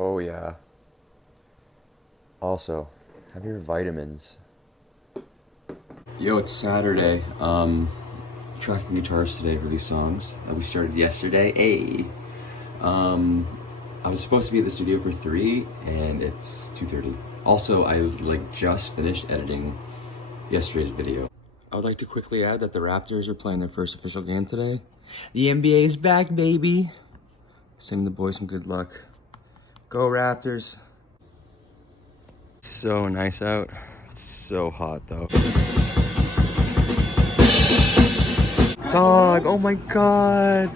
Oh yeah. Also, have your vitamins. Yo, it's Saturday. Tracking guitars today for these songs that we started yesterday. I was supposed to be at the studio for 3 and it's 2:30. Also, I just finished editing yesterday's video. I would like to quickly add that the Raptors are playing their first official game today. The NBA is back, baby. Sending the boys some good luck. Go Raptors. It's so nice out. It's so hot though. Dog, oh my god.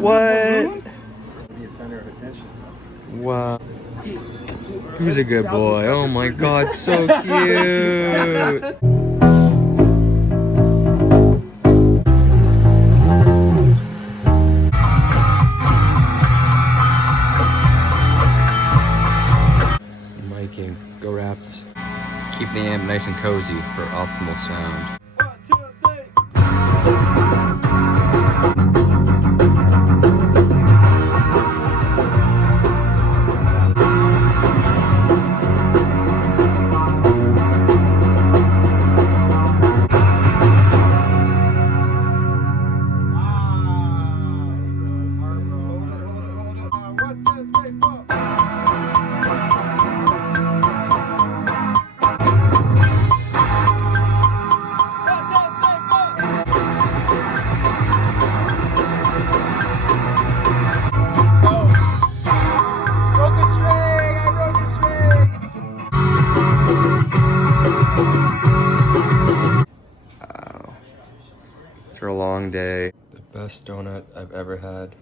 What? Be a center of attention. Wow. Who's a good boy? Oh my god, so cute. Miking, go Raps. Keep the amp nice and cozy for optimal sound. 1, 2, 3. After a long day, the best donut I've ever had.